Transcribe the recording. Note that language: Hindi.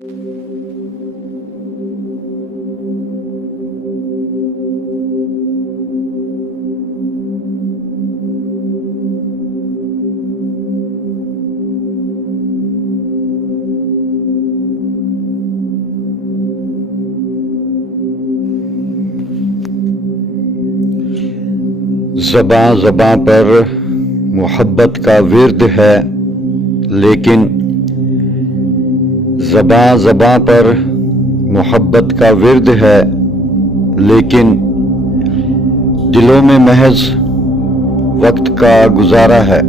ज़बां ज़बां पर मोहब्बत का विर्द है, लेकिन ज़बां ज़बां पर मोहब्बत का विर्द है, लेकिन दिलों में महज वक्त का गुजारा है।